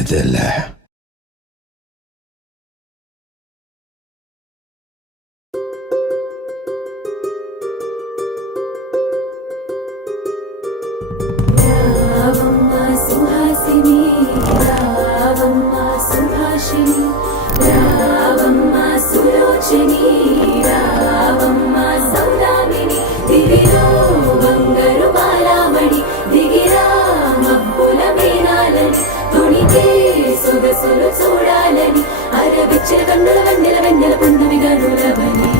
తెలియదులే. సుహాసిని రావమ్మ సుభాషిణి రావమ్మ సులోచని రావమ్మ సౌదామిని దివిలో బంగారు బాలామణి దిగిరా మబ్బుల మేనాలని తొణికే సొగసులు చూడాలని అరవిచ్చల కన్నుల వెన్నెల వెన్నెల పున్నమి గనులవని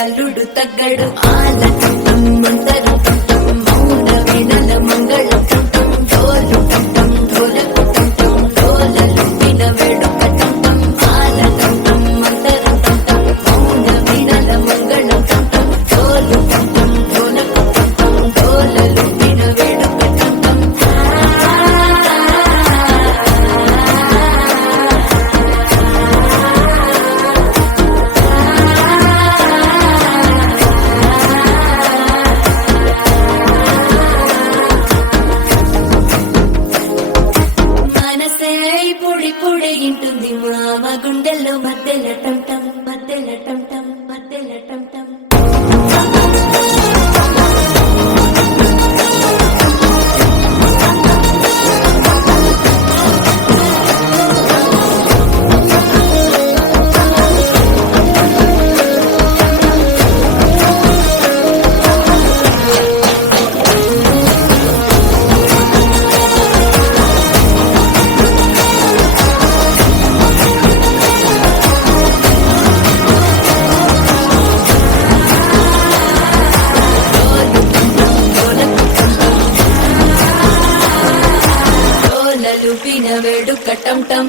అల్లుడు తగ్గడు ఆలటం మంతరు టం మౌన వీణల మంగళం టం డోలు టం డోలకు టం డోలలు విన వేడుక టం ఆలటం మంతరు టం మౌన వీణల మంగళం టం డోలు టం డోలకు టం డోలలు విన వేడుక టం పొడి పొడి ఇంటుంది మామ గుండెల్లో మధ్యల టం మధ్యల టం మధ్యల టం వేడుక టం